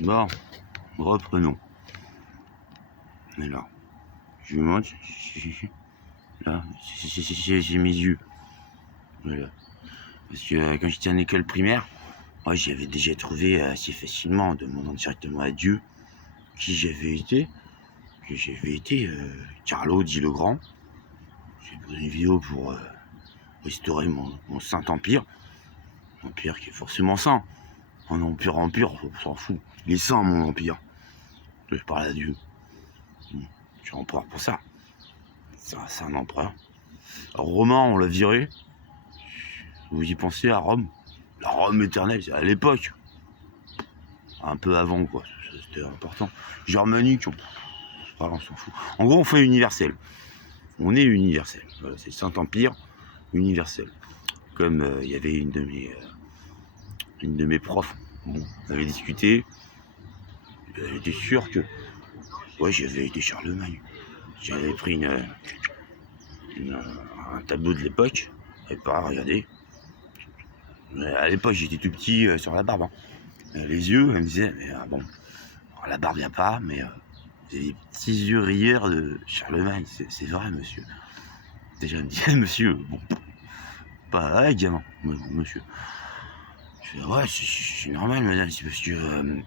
Bon, reprenons. Alors, je monte. Là, j'ai mes yeux. Voilà. Parce que quand j'étais en école primaire, moi j'avais déjà trouvé assez facilement, en demandant directement à Dieu qui j'avais été. Que j'avais été Carlo dit le Grand. J'ai pris une vidéo pour restaurer mon saint empire. Empire qui est forcément saint. Un empire, on s'en fout. Il est saint mon empire. Je parle à Dieu. Je suis empereur pour ça. C'est un empereur. Alors, Romain, on l'a viré. Vous y pensez à Rome? La Rome éternelle, c'est à l'époque. Un peu avant, quoi. C'était important. Germanique, on s'en fout. En gros, on fait universel. On est universel. Voilà, c'est le Saint-Empire universel. Comme il y avait une de mes profs, bon, on avait discuté. Elle était sûre que ouais, j'avais été Charlemagne. J'avais pris un tableau de l'époque. Elle n'avait pas regardé. À l'époque, j'étais tout petit sur la barbe. Hein. Les yeux, elle me disait, mais bon, alors, la barbe, il n'y a pas, mais vous avez des petits yeux rieurs de Charlemagne. C'est vrai, monsieur. Déjà, elle me disait, monsieur, bon, pas ouais, gamin, monsieur. Je fais, ouais, c'est normal, madame, c'est parce que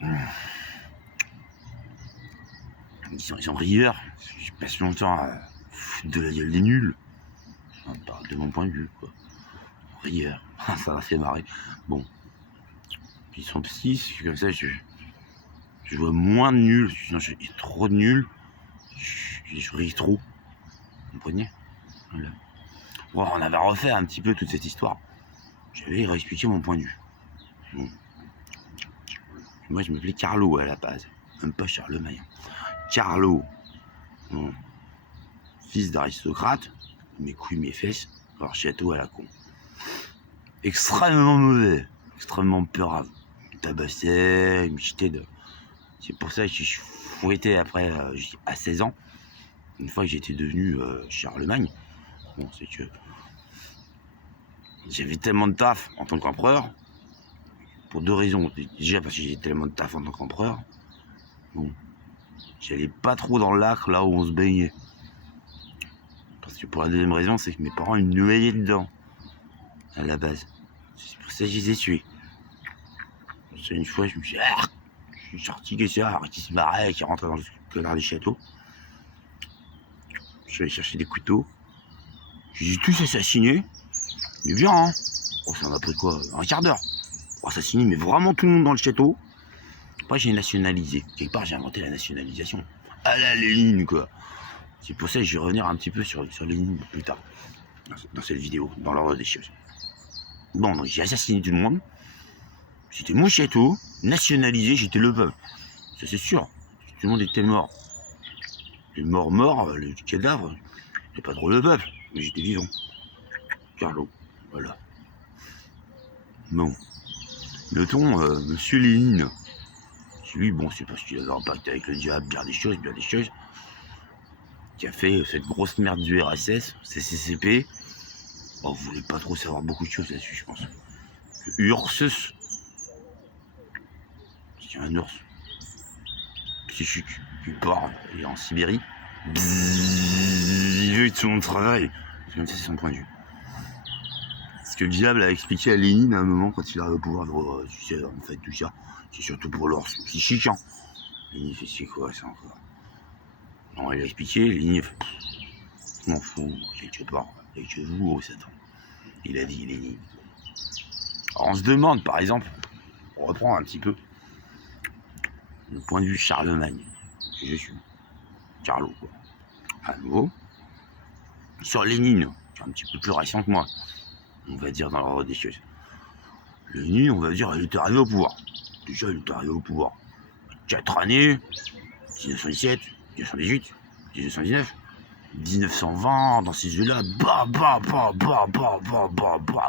ils sont rieurs. Je passe longtemps à foutre de la gueule des nuls. De mon point de vue, quoi. Rieurs. Ça m'a fait marrer. Bon. Ils sont petits, c'est comme ça, je vois moins de nuls. Sinon, j'ai trop de nuls. Je ris trop. Vous comprenez? Voilà. Bon, on avait refait un petit peu toute cette histoire. J'avais réexpliqué mon point de vue. Bon. Moi, je m'appelais Carlo à la base. Même pas Charlemagne. Carlo. Bon. Fils d'aristocrate. Mes couilles, mes fesses. Alors, château à la con. Extrêmement mauvais. Extrêmement peurave. Il me tabassait, il me jetait de... C'est pour ça que je suis fouetté après, à 16 ans. Une fois que j'étais devenu Charlemagne. Bon, c'est que j'avais tellement de taf en tant qu'empereur. Pour deux raisons. Déjà parce que j'ai tellement de taf en tant qu'empereur. Bon, j'allais pas trop dans le lac là où on se baignait. Parce que pour la deuxième raison, c'est que mes parents ils me noyaient dedans. À la base. C'est pour ça que je les ai tués. C'est une fois, je me suis dit, je suis sorti que ça, qui se marrait, qui rentrait dans le connard des châteaux. Je suis allé chercher des couteaux. Je les ai tous assassinés. Mais bien, hein. Oh, ça m'a pris quoi? Un quart d'heure. Pour assassiner, mais vraiment tout le monde dans le château. Après, j'ai nationalisé. Quelque part, j'ai inventé la nationalisation. À la Lénine, quoi. C'est pour ça que je vais revenir un petit peu sur Lénine plus tard. Dans cette vidéo, dans l'ordre des choses. Bon, donc j'ai assassiné tout le monde. C'était mon château, nationalisé, j'étais le peuple. Ça, c'est sûr. Tout le monde était mort. Les morts, les cadavres, c'est pas trop le peuple, mais j'étais vivant. Carlo, voilà. Bon. Notons, monsieur Lénine. Lui, bon, c'est parce qu'il avait un pacte avec le diable, bien des choses, qui a fait cette grosse merde du RSS, CCCP. Bon, vous voulez pas trop savoir beaucoup de choses là-dessus, je pense. Ursus. C'est un ours psychique qui part, il est en Sibérie. Bzzz, il veut tout mon travail. C'est comme ça, c'est son point de vue. Ce que le diable a expliqué à Lénine à un moment quand il arrive au pouvoir, tu sais, en fait, tout ça, c'est surtout pour l'ours psychique. Hein. Lénine fait, c'est quoi ça encore? Non, il a expliqué, Lénine fait, je m'en fous, quelque part, et que vous, Satan. Il a dit, Lénine. Alors, on se demande, par exemple, on reprend un petit peu le point de vue Charlemagne, que je suis. Carlo, quoi. À nouveau. Sur Lénine, qui est un petit peu plus récent que moi, on va dire dans l'ordre des choses. Lénine, on va dire, elle était arrivée au pouvoir. Déjà, elle était arrivée au pouvoir. 4 années, 1917, 1918, 1919, 1920, dans ces yeux-là,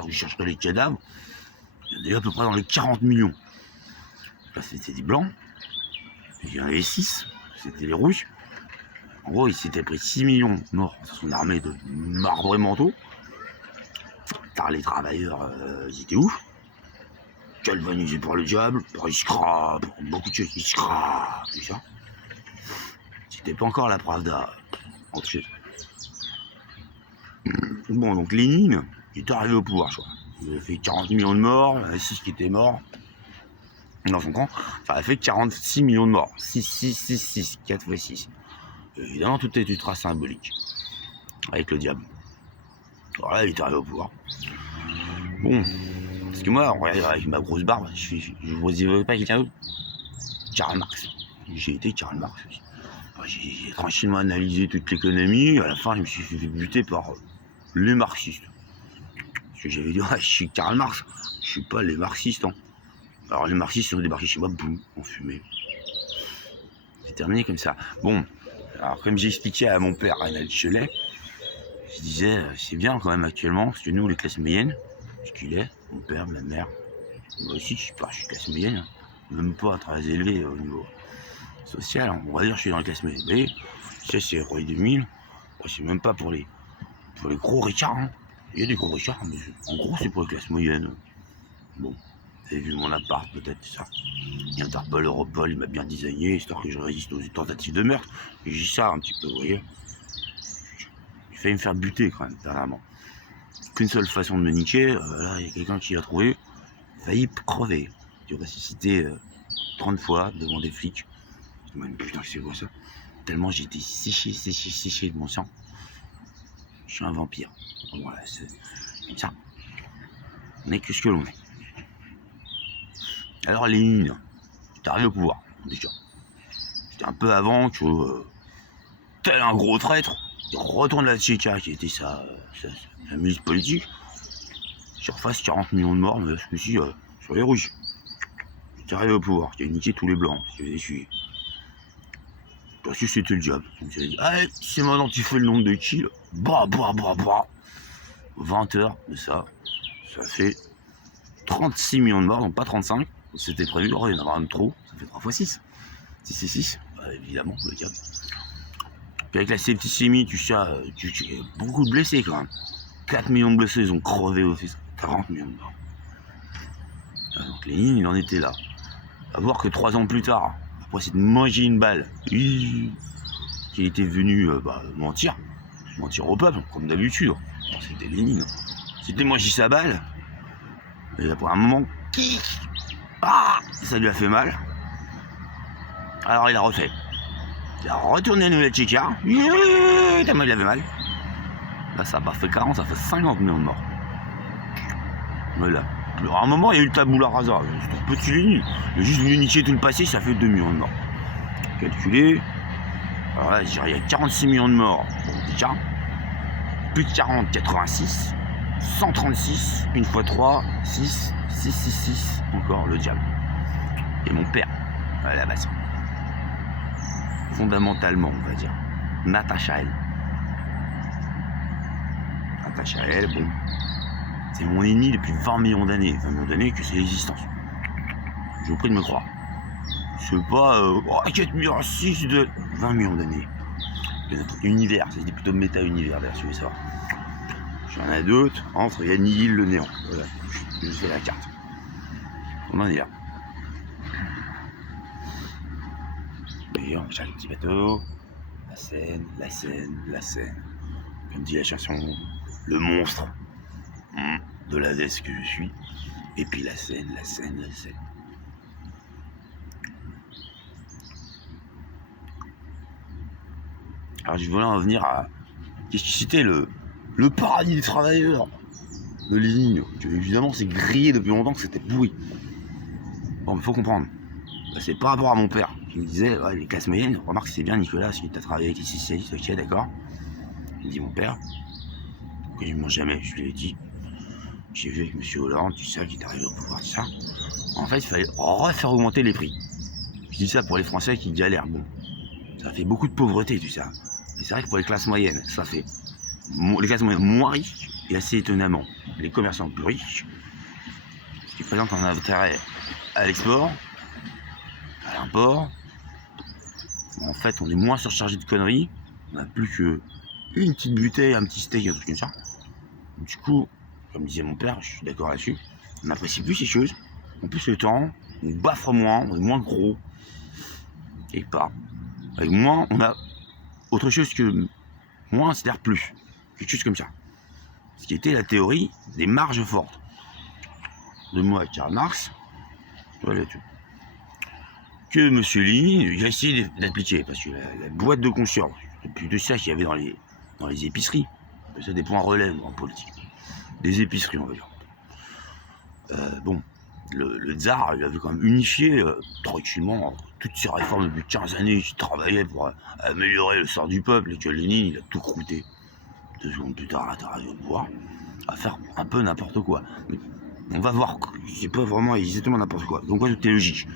vous chercherez les cadavres, il y en avait à peu près dans les 40 millions. Là, c'était des blancs, il y en avait 6, c'était les rouges. En gros, il s'était pris 6 millions morts dans son armée de marbre et manteau. Car les travailleurs, ils étaient ouf. galvanisé par le diable, par Iskra, par beaucoup de choses, Iskra, tout ça. C'était pas encore la Pravda, autre chose. Bon, donc Lénine, il est arrivé au pouvoir, je crois. Il a fait 40 millions de morts, il y en a 6 qui étaient morts dans son camp. Ça a fait 46 millions de morts. 6, 4 fois 6. Évidemment, tout est ultra symbolique. Avec le diable. Voilà, il est arrivé au pouvoir. Bon, parce que moi, avec ma grosse barbe, je vous dis pas quelqu'un d'autre. Karl Marx. J'ai été Karl Marx aussi. J'ai tranquillement analysé toute l'économie. À la fin, je me suis fait buter par les marxistes. Parce que j'avais dit, je suis Karl Marx. Je suis pas les marxistes. Hein. Alors les marxistes sont débarqués chez moi, boum, en fumée. C'est terminé comme ça. Bon, alors comme j'ai expliqué à mon père Reinald Chelet, je disais, c'est bien quand même actuellement, parce que nous, les classes moyennes, ce qu'il est, mon père, ma mère, moi aussi, je suis classe moyenne, hein, même pas très élevé au niveau social, hein, on va dire que je suis dans la classe moyenne. Mais ça, c'est Roy 2000, c'est même pas pour les gros ricards. Hein. Il y a des gros ricards, mais en gros, c'est pour les classes moyennes. Bon, vous avez vu mon appart, peut-être, ça. Interpol, Europol, il m'a bien designé, histoire que je résiste aux tentatives de meurtre. Et j'ai ça un petit peu, vous voyez. Il fallait me faire buter quand même, dernièrement. Qu'une seule façon de me niquer, là, il y a quelqu'un qui l'a trouvé, failli crever. J'ai ressuscité 30 fois devant des flics. Je me dis, putain, c'est quoi ça? Tellement j'ai été séché de mon sang. Je suis un vampire. Voilà, c'est comme ça. On est que ce que l'on est. Alors Lénine, j'étais arrivé au pouvoir, déjà. C'était un peu avant que, tel un gros traître, il retourne la Tchéka, qui était sa musique politique. Je refasse 40 millions de morts, mais ce coup-ci, sur les rouges. J'étais arrivé au pouvoir, j'ai niqué tous les blancs, je les ai suivis. Parce que c'était le diable. Je me suis dit, allez, c'est maintenant que tu fais le nombre de kills, 20 heures de ça, ça fait 36 millions de morts, donc pas 35. C'était prévu, il y en a vraiment trop, ça fait 3 fois 6. 6 et 6, évidemment, le diable. Puis avec la septicémie, tu sais, beaucoup de blessés quand même. 4 millions de blessés, ils ont crevé aussi, 40 millions de morts. Donc Lénine, il en était là. À voir que 3 ans plus tard, après c'est de manger une balle, qu'il était venu mentir au peuple, comme d'habitude. C'était Lénine. C'était manger sa balle, et après un moment, ça lui a fait mal. Alors il a refait. Il a retourné à Nouvelle Tchéka, tellement il avait mal. Là ça n'a pas fait 40, ça fait 50 millions de morts. Voilà. Alors, à un moment, il y a eu le tabula rasa. C'était un petit Lénine. Il a juste venu niquer tout le passé, ça fait 2 millions de morts. Calculé. Alors là, il y a 46 millions de morts. Bon, déjà. Plus de 40, 86. 136. 1 fois 3, 6. 6. Encore le diable. Et mon père, à la base. Fondamentalement, on va dire. Natacha elle, bon. C'est mon ennemi depuis 20 millions d'années. 20 millions d'années que c'est l'existence. Je vous prie de me croire. C'est pas 4,6 de 20 millions d'années. De notre univers. C'est plutôt méta-univers, d'ailleurs, si vous voulez savoir. J'en ai d'autres. Entre, il y a Nihil, le néant. Voilà. Je fais la carte. On en est là. D'ailleurs, j'ai un petit bateau. La Seine. Comme dit la chanson, le monstre. De la veste que je suis, et puis la Seine. Alors je voulais en venir à qu'est-ce qui c'était le paradis des travailleurs de Lénine. Évidemment c'est grillé depuis longtemps que c'était pourri. Bon, il faut comprendre. C'est par rapport à mon père qui me disait les classes moyennes, remarque c'est bien Nicolas, si tu as travaillé avec les socialistes, ok d'accord. Il me dit mon père, pourquoi il ne mange jamais, je lui ai dit. J'ai vu avec M. Hollande, tu sais, qui est arrivé au pouvoir, tout ça. En fait, il fallait refaire augmenter les prix. Je dis ça pour les Français qui galèrent. Bon, ça fait beaucoup de pauvreté, tout ça. Mais c'est vrai que pour les classes moyennes, ça fait les classes moyennes moins riches, et assez étonnamment, les commerçants plus riches, ce qui présente un intérêt à l'export, à l'import. En fait, on est moins surchargé de conneries. On n'a plus qu'une petite bouteille, un petit steak, un truc comme ça. Du coup, comme disait mon père, je suis d'accord là-dessus, on n'apprécie plus ces choses. En plus, le temps, on baffre moins, on est moins gros. Et pas. Avec moins, on a autre chose que moins, c'est-à-dire plus. Quelque chose comme ça. Ce qui était la théorie des marges fortes. De moi, Karl Marx, voilà tout. Que M. Lénine, il a essayé d'appliquer, parce que la boîte de conserve, c'est plus de ça qu'il y avait dans les épiceries. Ça des points relève en politique. Des épiceries, on va dire. Bon, le tsar, il avait quand même unifié tranquillement toutes ces réformes depuis 15 années qui travaillaient pour améliorer le sort du peuple, et que Lénine, il a tout croûté. 2 secondes plus tard, à au pouvoir, à faire un peu n'importe quoi. Mais on va voir, c'est pas vraiment exactement n'importe quoi. Donc, tout est logique.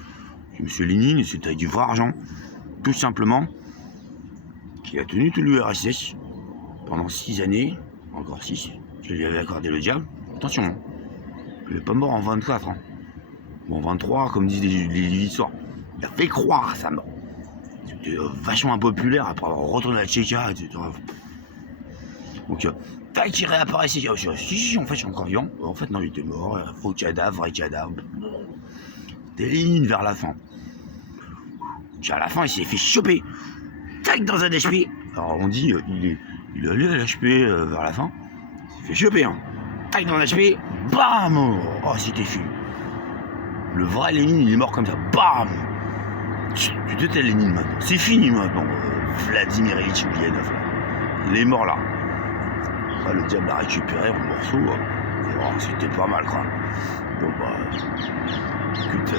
M. Lénine, c'est avec du vrai argent, tout simplement, qui a tenu tout l'URSS pendant 6 années, encore 6, que lui avait accordé le diable. Attention, hein. Il n'est pas mort en 24 ans. Bon, 23, comme disent les histoires. Il a fait croire à sa mort. C'était vachement impopulaire après avoir retourné à la Tchéka, etc. Donc, tac, il réapparaissait. Si, en fait, je suis encore vivant. En fait, non, il était mort. Faux cadavre, vrai cadavre. C'était Lénine vers la fin. Puis à la fin, il s'est fait choper. Tac, dans un HP. Alors, on dit, il est allé à l'HP vers la fin. Il s'est fait choper, hein. Tac, dans un HP. Bam! Oh, c'était fini. Le vrai Lénine, il est mort comme ça. Bam! Tu étais Lénine maintenant. C'est fini maintenant. Vladimir Ilyich Ulyanov. Il est mort là. Après, le diable l'a récupéré en morceaux. Oh, c'était pas mal, quoi. Bon, bah. Écoute,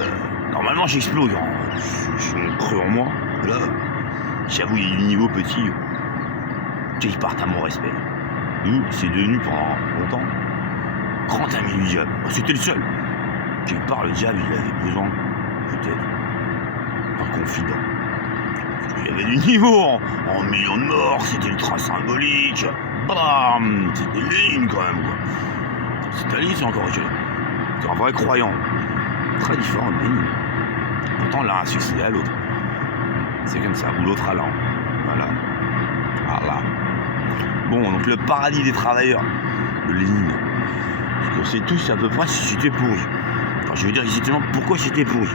normalement, j'explose. Hein. Je suis creux en moi. Là, j'avoue, il y a du niveau petit. Qu'ils partent à mon respect. Nous, c'est devenu pendant longtemps grand ami du diable. C'était le seul. Quelque part, le diable, il avait besoin, peut-être, d'un confident. Il y avait du niveau en millions de morts, c'était ultra symbolique. Bam! C'était Lénine quand même, quoi. Staline, c'est encore autre chose. C'est un vrai croyant. Très différent de Lénine. Pourtant, l'un a succédé à l'autre. C'est comme ça, ou l'autre à l'un. Voilà. Voilà. Bon, donc le paradis des travailleurs de Lénine. Parce qu'on sait tous à peu près si c'était pourri. Alors, je veux dire exactement pourquoi c'était pourri.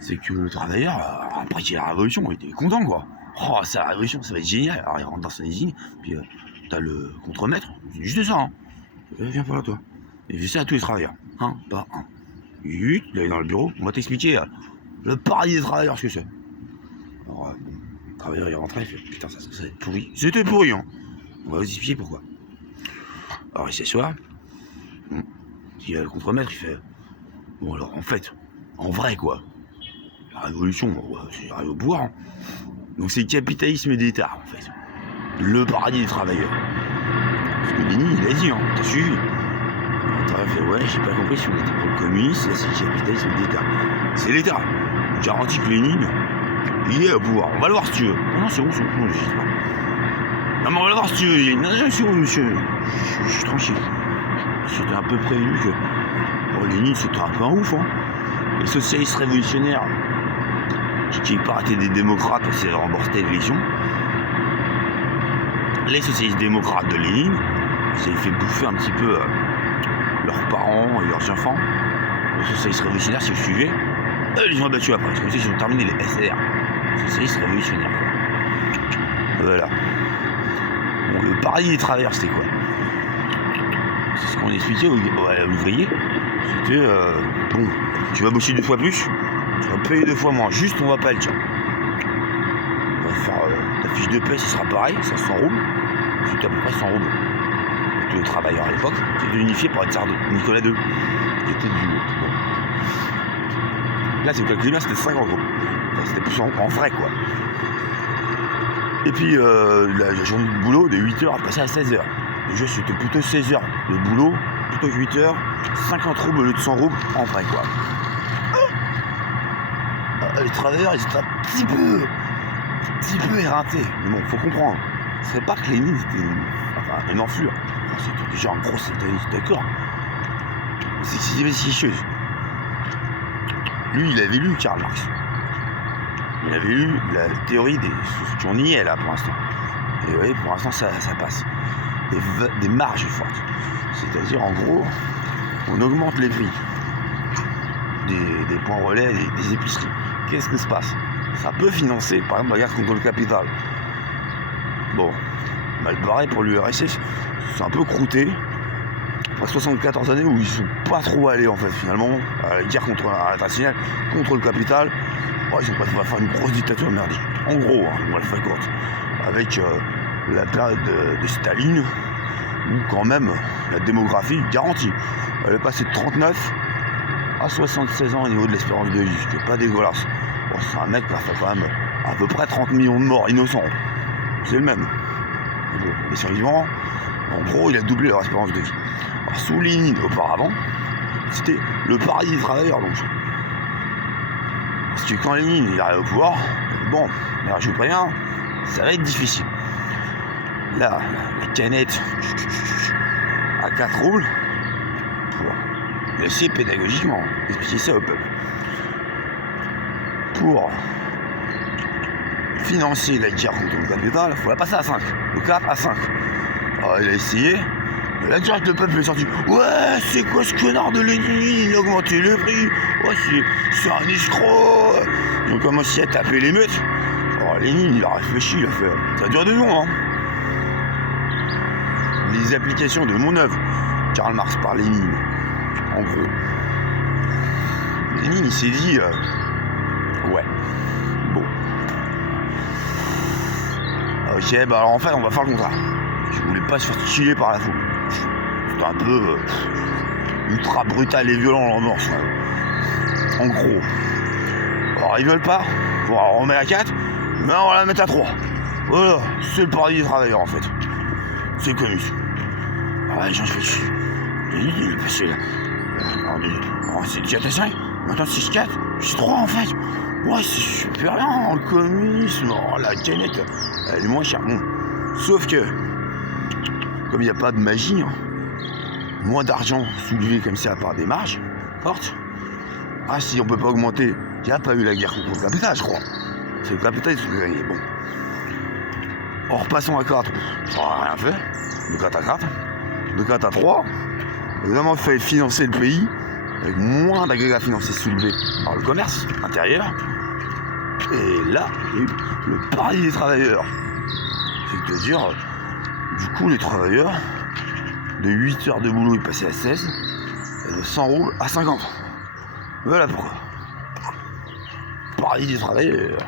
C'est que le travailleur, après qu'il y ait la révolution, il était content, quoi. Oh, c'est la révolution, ça va être génial. Alors il rentre dans son usine, puis t'as le contremaître, c'est juste ça, hein. Viens par là, toi. Il fait ça à tous les travailleurs. Un par un. Il est dans le bureau, on va t'expliquer le paradis des travailleurs, ce que c'est. Alors, le travailleur, il rentrait, il fait putain, ça va être pourri. C'était pourri, hein. On va vous expliquer pourquoi. Alors il s'assoit. Puis le contremaître, il fait bon, alors en fait, en vrai, quoi. La révolution, c'est arrivé au pouvoir. Hein. Donc c'est le capitalisme d'État, en fait. Le paradis des travailleurs. Parce que Lénine, il a dit, hein, t'as suivi. T'as fait, ouais, j'ai pas compris si on était pour le communisme, là c'est le capitalisme d'État. C'est l'État. Je garantis que Lénine, il est au pouvoir. On va le voir si tu veux. Non, c'est bon, je sais pas. Non, mais on va le voir si tu veux. Non, c'est bon, monsieur. Je suis tranquille. C'était un peu prévu que Lénine, c'était un peu un ouf, hein. Les socialistes révolutionnaires, qui part étaient des démocrates parce qu'ils avaient remporté l'élection. Les socialistes démocrates de Lénine, ils avaient fait bouffer un petit peu leurs parents et leurs enfants. Les socialistes révolutionnaires, si vous suivez, eux, ils ont abattu après. C'est comme ça qu'ils ont terminé les SR. Les socialistes révolutionnaires, quoi. Voilà. Bon, le paradis des travailleurs, c'était quoi? C'est ce qu'on expliquait à l'ouvrier. C'était, bon, tu vas bosser 2 fois plus, tu vas payer 2 fois moins. Juste, on va pas le dire. On va faire la fiche de paie, ce sera pareil, ça 100 roubles. C'était à peu près 100 roubles. Tous les travailleurs à l'époque étaient unifiés pour être tsar de Nicolas II. Qui était du. Bon. Là, c'est le climat, c'était 50 roubles. Enfin, c'était plus en vrai, quoi. Et puis, la journée de boulot de 8h a passé à 16h. Déjà, c'était plutôt 16h le boulot, plutôt 8h, 50 roubles au lieu de 100 roubles en vrai, quoi. Les travailleurs, ils étaient un petit peu éreintés. Mais bon, faut comprendre. C'est pas que Lénine était une enflure. Enfin, c'était déjà un gros sataniste, d'accord. C'est quelque chose. Lui, il avait lu Karl Marx. Il avait lu la théorie des... On y est là pour l'instant. Et vous voyez, pour l'instant, ça passe. Des marges fortes. C'est-à-dire, en gros, on augmente les prix. des points relais, des épiceries. Qu'est-ce que se passe? Ça peut financer, par exemple, la guerre contre le capital. Bon, mal barré pour l'URSS, c'est un peu croûté. Après 74 années où ils sont pas trop allés en fait finalement à la guerre contre l'international, contre le capital. Ils ont pas fait faire une grosse dictature merdique. En gros, on va le faire courte. Avec la période de Staline, où quand même la démographie garantie. Elle est passée de 39 à 76 ans au niveau de l'espérance de vie, ce qui n'est pas dégueulasse. Bon, c'est un mec qui a fait quand même à peu près 30 millions de morts innocents. C'est le même. Les survivants, en gros, il a doublé leur espérance de vie. Alors, sous Lénine, auparavant, c'était le paradis des travailleurs, donc. Parce que quand Lénine il arrive au pouvoir, bon, il rajoute rien, ça va être difficile. Là, la canette à 4 roubles pour essayer pédagogiquement expliquer ça au peuple. Pour financer la guerre contre le capital, il faut la passer à 5. Le cap à 5. Alors il a essayé. Là direct le peuple est sorti. Ouais, c'est quoi ce connard de Lénine? Il a augmenté le prix. Ouais, c'est un escroc. Ils ont commencé à taper les meutes. Alors Lénine, il a réfléchi, il a fait. Ça dure 2 secondes, hein. Les applications de mon œuvre, Karl Marx par Lénine. En gros. Lénine, il s'est dit. Ouais. Bon. Ok, bah alors en fait, on va faire le contraire. Je voulais pas se faire chiller par la foule. C'est un peu ultra brutal et violent en morse. En gros. Alors ils veulent pas. Bon, alors on met à 4, mais on va la mettre à 3. Voilà, c'est le paradis des travailleurs en fait. C'est connu. Alors les gens se font chier. Il est passé là. C'est 4 à 5. Maintenant c'est 4. C'est 3 en fait. Ouais, c'est super bien, le communisme. Oh, la canette, elle est moins chère. Bon. Sauf que, comme il n'y a pas de magie, moins d'argent soulevé comme ça par des marges fortes. Ah, si on peut pas augmenter, il n'y a pas eu la guerre contre le capital, je crois. C'est le capital qui a gagné. Bon. En repassant à 4, ça n'aura rien fait. De 4 à 4. De 4 à 3. Évidemment, il fallait financer le pays avec moins d'agrégats financiers soulevés par le commerce intérieur. Et là, il y a eu le paradis des travailleurs. C'est-à-dire, du coup, les travailleurs, de 8 heures de boulot, ils passaient à 16, et de 100 roubles à 50. Voilà pourquoi. Paradis des travailleurs.